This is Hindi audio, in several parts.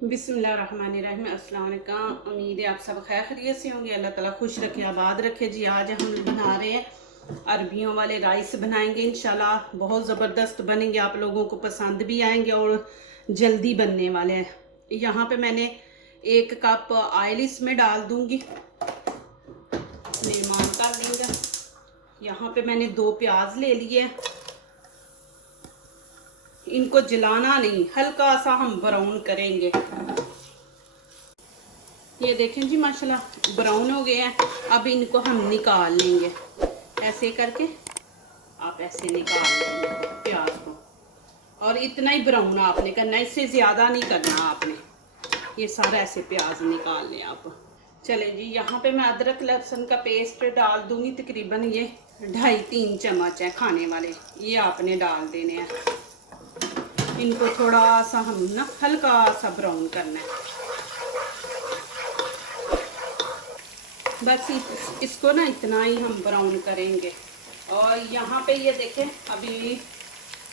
बिस्मिल्लाहिर्रहमानिर्रहीम। अस्सलाम वालेकुम। उम्मीद है आप सब खैर खैरियत से होंगे। अल्लाह ताला खुश रखे, आबाद रखे। जी आज हम बना रहे हैं अरबियों वाले राइस बनाएंगे इंशाल्लाह। बहुत ज़बरदस्त बनेंगे, आप लोगों को पसंद भी आएंगे और जल्दी बनने वाले हैं। यहाँ पे मैंने 1 कप ऑयल इसमें डाल दूंगी, मेहमान कर देंगे। यहाँ पे मैंने 2 प्याज ले लिए, इनको जलाना नहीं, हल्का सा हम ब्राउन करेंगे। ये देखें जी माशाल्लाह ब्राउन हो गए हैं। अब इनको हम निकाल लेंगे, ऐसे करके आप ऐसे निकाल लेंगे प्याज को। और इतना ही ब्राउन आपने करना, इससे ज़्यादा नहीं करना आपने। ये सारा ऐसे प्याज निकाल लें आप। चले जी, यहाँ पे मैं अदरक लहसुन का पेस्ट डाल दूंगी। तकरीबन ये 2.5-3 चम्मच है खाने वाले, ये आपने डाल देने हैं। इनको थोड़ा सा हम ना हल्का सा ब्राउन करना है बस। इसको ना इतना ही हम ब्राउन करेंगे। और यहाँ पे ये देखें, अभी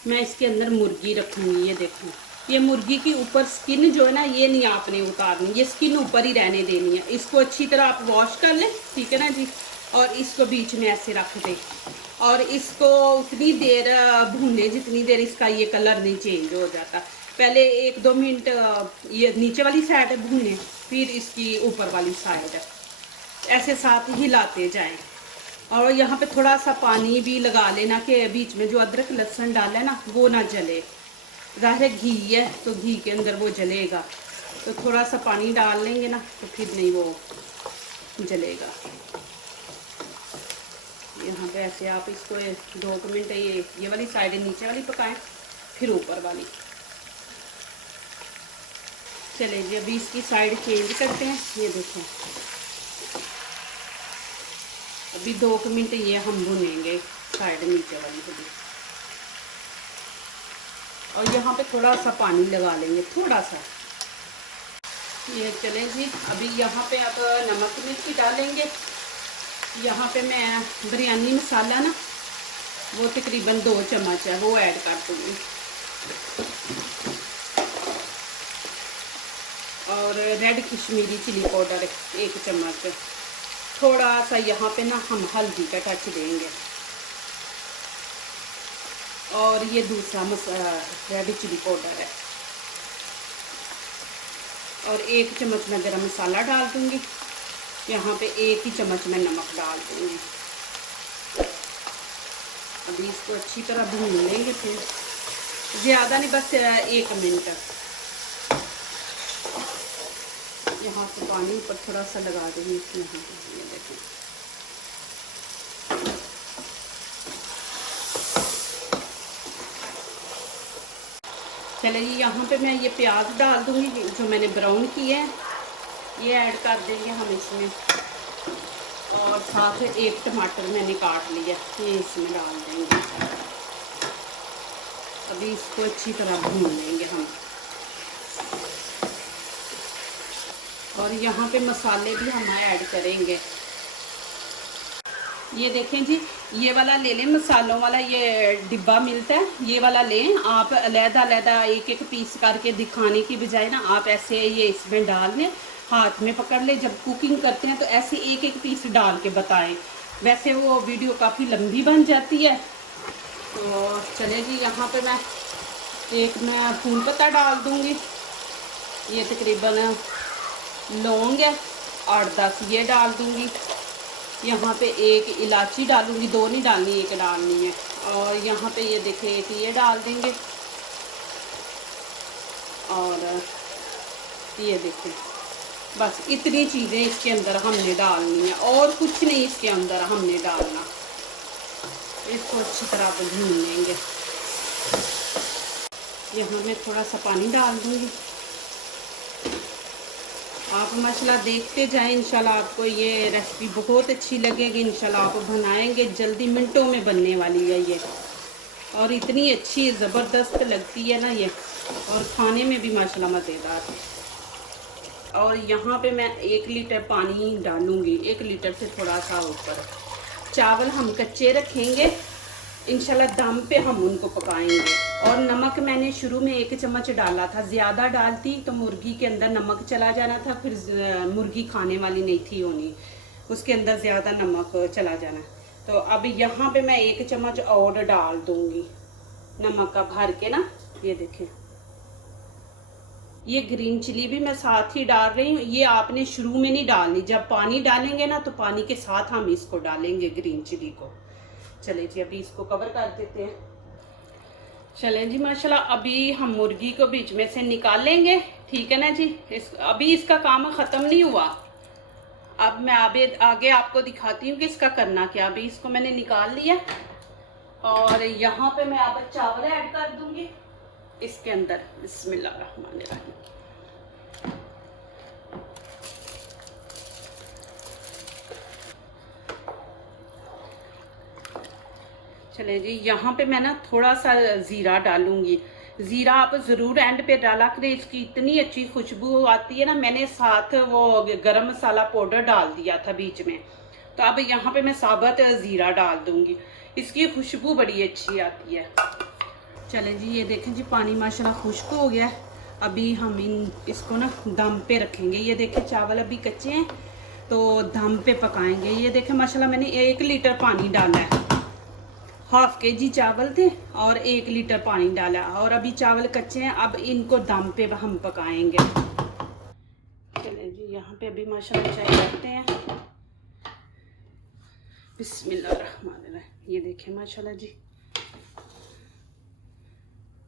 मैं इसके अंदर मुर्गी रखूँगी। ये देखें, ये मुर्गी की ऊपर स्किन जो है ना, ये नहीं आपने उतारनी, ये स्किन ऊपर ही रहने देनी है। इसको अच्छी तरह आप वॉश कर लें, ठीक है ना जी। और इसको बीच में ऐसे रख दें और इसको उतनी देर भूनने जितनी देर इसका ये कलर नहीं चेंज हो जाता। पहले 1-2 मिनट ये नीचे वाली साइड भूने, फिर इसकी ऊपर वाली साइड ऐसे साथ हिलाते जाएं। और यहाँ पे थोड़ा सा पानी भी लगा लेना कि बीच में जो अदरक लहसुन डाला है ना वो ना जले। ज़ाहिर घी है तो घी के अंदर वो जलेगा, तो थोड़ा सा पानी डाल लेंगे ना तो फिर नहीं वो जलेगा। यहाँ पे ऐसे आप इसको 2 मिनट ये वाली साइड नीचे वाली पकाएं, फिर ऊपर वाली। चले जी, अभी इसकी साइड चेंज करते हैं। ये देखें, अभी 2 मिनट ये हम भुनेंगे साइड नीचे वाली को भी। और यहाँ पे थोड़ा सा पानी लगा लेंगे, थोड़ा सा। ये चलें जी, अभी यहाँ पे अब नमक मिर्ची डालेंगे। यहाँ पे मैं बिरयानी मसाला ना वो तकरीबन 2 चम्मच है, वो ऐड कर दूँगी। और रेड कश्मीरी चिली पाउडर 1 चम्मच। थोड़ा सा यहाँ पे ना हम हल्दी का टच देंगे। और ये दूसरा रेड चिली पाउडर है। और 1 चम्मच मैं गरम मसाला डाल दूँगी। यहाँ पे 1 ही चम्मच मैं नमक डाल दूँगी। अभी इसको अच्छी तरह भून लेंगे, फिर ज़्यादा नहीं, बस 1 मिनट। यहाँ से पानी ऊपर थोड़ा सा लगा देंगे इसमें। ये देखें, चले जी, यहाँ पे मैं ये प्याज डाल दूँगी जो मैंने ब्राउन किए हैं, ये ऐड कर देंगे हम इसमें। और साथ 1 टमाटर मैंने काट लिया, ये इसमें डाल देंगे। अभी इसको अच्छी तरह भून लेंगे हम। और यहाँ पे मसाले भी हम ऐड करेंगे। ये देखें जी, ये वाला ले लें, मसालों वाला ये डिब्बा मिलता है, ये वाला लें आप। अलग-अलग 1-1 पीस करके दिखाने की बजाय ना आप ऐसे ये इसमें डाल लें, हाथ में पकड़ ले। जब कुकिंग करते हैं तो ऐसे 1-1 पीस डाल के बताएं, वैसे वो वीडियो काफ़ी लंबी बन जाती है। तो चले जी, यहाँ पे मैं फूल पत्ता डाल दूँगी। ये तकरीबन लौंग है 8-10, ये डाल दूँगी। यहाँ पे 1 इलायची डालूँगी, 2 नहीं डालनी, 1 डालनी है। और यहाँ पे ये देखें 1 ये डाल देंगे। और ये देखें, बस इतनी चीज़ें इसके अंदर हमने डालनी है और कुछ नहीं इसके अंदर हमने डालना। इसको अच्छी तरह से भून लेंगे। यहाँ मैं थोड़ा सा पानी डाल दूँगी। आप माशाल्लाह देखते जाएं, इंशाल्लाह आपको ये रेसिपी बहुत अच्छी लगेगी। इंशाल्लाह आप बनाएंगे, जल्दी मिनटों में बनने वाली है ये। और इतनी अच्छी ज़बरदस्त लगती है ना ये, और खाने में भी माशाल्लाह मज़ेदार है। और यहाँ पे मैं 1 लीटर पानी डालूँगी, 1 लीटर से थोड़ा सा ऊपर। चावल हम कच्चे रखेंगे इंशाल्लाह दम पे हम उनको पकाएंगे। और नमक मैंने शुरू में 1 चम्मच डाला था, ज़्यादा डालती तो मुर्गी के अंदर नमक चला जाना था, फिर मुर्गी खाने वाली नहीं थी होनी, उसके अंदर ज़्यादा नमक चला जाना। तो अब यहाँ पे मैं 1 चम्मच और डाल दूँगी नमक का भर के ना। ये देखें, ये ग्रीन चिली भी मैं साथ ही डाल रही हूँ। ये आपने शुरू में नहीं डालनी, जब पानी डालेंगे ना तो पानी के साथ हम इसको डालेंगे ग्रीन चिली को। चले जी अभी इसको कवर कर देते हैं। चलें जी माशाल्लाह, अभी हम मुर्गी को बीच में से निकालेंगे, ठीक है ना जी। अभी इसका काम ख़त्म नहीं हुआ, अब मैं आगे आपको दिखाती हूँ कि इसका करना क्या। अभी इसको मैंने निकाल लिया और यहाँ पे मैं अब चावल ऐड कर दूंगी इसके अंदर। बिस्मिल्लाहिर्रहमानिर्रहीम। चले जी, यहाँ पे मैं ना थोड़ा सा ज़ीरा डालूंगी। ज़ीरा आप ज़रूर एंड पे डाला करें, इसकी इतनी अच्छी खुशबू आती है ना। मैंने साथ वो गरम मसाला पाउडर डाल दिया था बीच में, तो अब यहाँ पे मैं साबुत ज़ीरा डाल दूंगी, इसकी खुशबू बड़ी अच्छी आती है। चले जी, ये देखें जी पानी माशाल्लाह खुश्क हो गया है। अभी हम इसको ना दम पे रखेंगे। ये देखें चावल अभी कच्चे हैं तो दम पे पकाएंगे। ये देखें माशाल्लाह मैंने 1 लीटर पानी डाला है, हाफ केजी चावल थे और 1 लीटर पानी डाला, और अभी चावल कच्चे हैं। अब इनको दम पे हम पकाएंगे। चले जी, यहाँ पे अभी माशाल्लाह चाय करते हैं। बिस्मिल्लाहिर्रहमानिर्रहीम। ये देखें माशाल्लाह जी,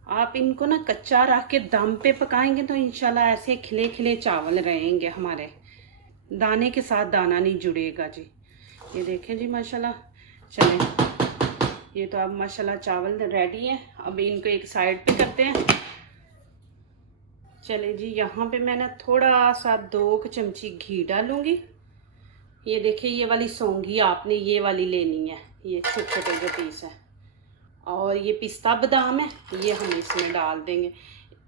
आप इनको ना कच्चा रख के दम पे पकाएंगे तो इंशाल्लाह ऐसे खिले खिले चावल रहेंगे हमारे, दाने के साथ दाना नहीं जुड़ेगा जी। ये देखें जी माशाल्लाह। चलें, ये तो अब माशाल्लाह चावल रेडी है। अब इनको एक साइड पे करते हैं। चले जी, यहाँ पे मैं ना थोड़ा सा 2 चमची घी डालूंगी। ये देखिए, ये वाली सौंगी आपने ये वाली लेनी है, ये छोटे छोटे जो पीस है। और ये पिस्ता बादाम है, ये हम इसमें डाल देंगे।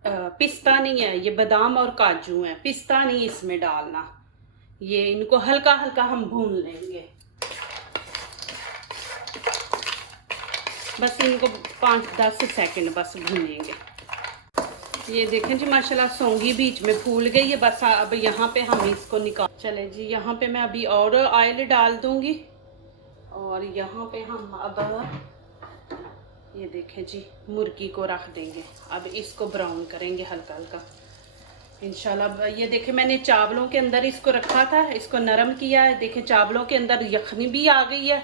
पिस्ता नहीं है, ये बादाम और काजू है, पिस्ता नहीं इसमें डालना। ये इनको हल्का हल्का हम भून लेंगे, बस इनको 5-10 सेकंड बस भूनेंगे। ये देखें जी माशाल्लाह सौंगी बीच में फूल गई है। बस अब यहाँ पे हम इसको निकाल। चले जी, यहाँ पे मैं अभी और ऑयल डाल दूंगी और यहाँ पे हम अब ये देखें जी मुर्गी को रख देंगे। अब इसको ब्राउन करेंगे हल्का हल्का इंशाल्लाह। ये देखें मैंने चावलों के अंदर इसको रखा था, इसको नरम किया है। देखें चावलों के अंदर यखनी भी आ गई है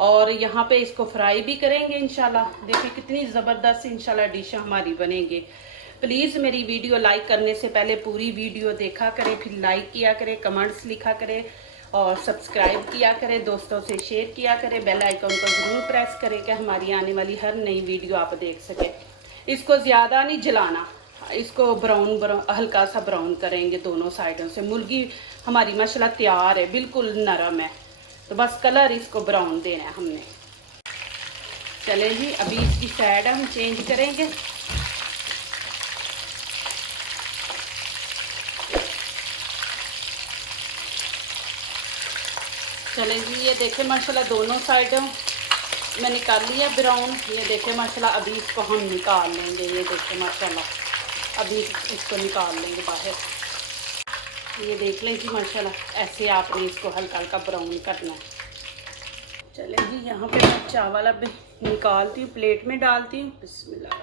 और यहाँ पे इसको फ्राई भी करेंगे इंशाल्लाह। देखिए कितनी ज़बरदस्त इंशाल्लाह डिश हमारी बनेगी। प्लीज़ मेरी वीडियो लाइक करने से पहले पूरी वीडियो देखा करें, फिर लाइक किया करें, कमेंट्स लिखा करें और सब्सक्राइब किया करें, दोस्तों से शेयर किया करें, बेल आइकन को ज़रूर प्रेस करें कि हमारी आने वाली हर नई वीडियो आप देख सकें। इसको ज़्यादा नहीं जलाना, इसको ब्राउन हल्का सा ब्राउन करेंगे दोनों साइडों से। मुर्गी हमारी माशाल्लाह तैयार है, बिल्कुल नरम है, तो बस कलर इसको ब्राउन देना है हमने। चले जी, अभी इसकी साइड हम चेंज करेंगे। चले जी, ये देखें माशाल्लाह दोनों साइडों में निकाल लिया ब्राउन। ये देखें माशाल्लाह, अभी इसको हम निकाल लेंगे। ये देखें माशाल्लाह, अभी इसको निकाल लेंगे बाहर। ये देख लें जी माशाल्लाह, ऐसे आपने इसको हल्का हल्का ब्राउन करना है। चले जी, यहाँ पे मैं चावल अब निकालती हूँ, प्लेट में डालती हूँ। बिस्मिल्लाह।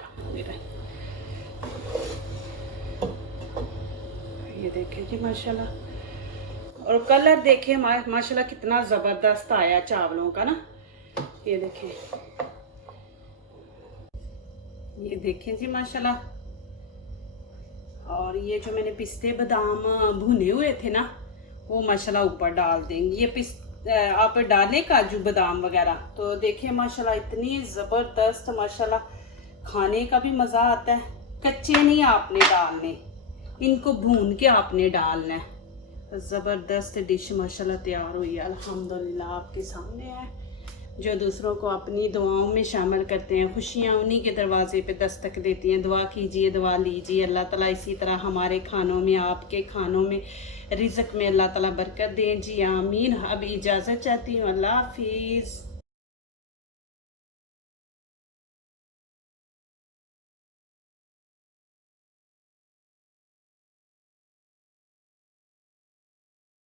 ये देखें जी माशाल्लाह, और कलर देखें माशाल्लाह कितना ज़बरदस्त आया चावलों का ना। ये देखें, ये देखें जी माशाल्लाह। और ये जो मैंने पिस्ते बादाम भुने हुए थे ना, वो माशाल्लाह ऊपर डाल देंगे। ये आप डालें काजू बादाम वगैरह, तो देखिए माशाल्लाह इतनी ज़बरदस्त माशाल्लाह, खाने का भी मज़ा आता है। कच्चे नहीं आपने डालने, इनको भून के आपने डालना है। ज़बरदस्त डिश माशाल्लाह तैयार हुई है अल्हम्दुलिल्लाह, आपके सामने है। जो दूसरों को अपनी दुआओं में शामिल करते हैं, खुशियाँ उन्हीं के दरवाजे पे दस्तक देती हैं। दुआ कीजिए, दुआ लीजिए, अल्लाह ताला इसी तरह हमारे खानों में, आपके खानों में, रिज़्क़ में अल्लाह ताला बरकत दें जी, आमीन। अब इजाज़त चाहती हूँ, अल्लाह हाफिज़।